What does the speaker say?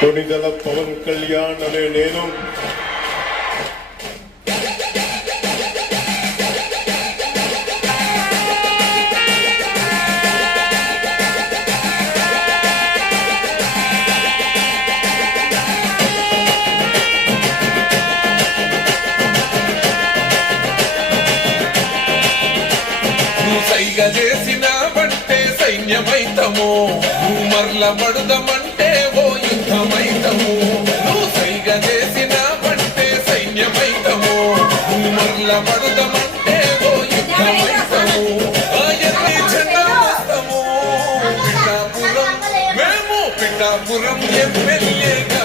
కొనిదల పవన్ కళ్యాణ్ అనే నేను సైగా చేసిన బంటే సైన్యమైతము, నువ్వు మరల పడుదమంటే ఓ యుద్ధమైతము. నువ్వు సైగా చేసిన బంటే సైన్యమైతము, నువ్వు మరల పడుదమంటే ఓ యుద్ధమైతము. ఆయన్ని చెండాస్తాము పిఠాపురం, మేము పిఠాపురం ఎమ్మెల్యేగా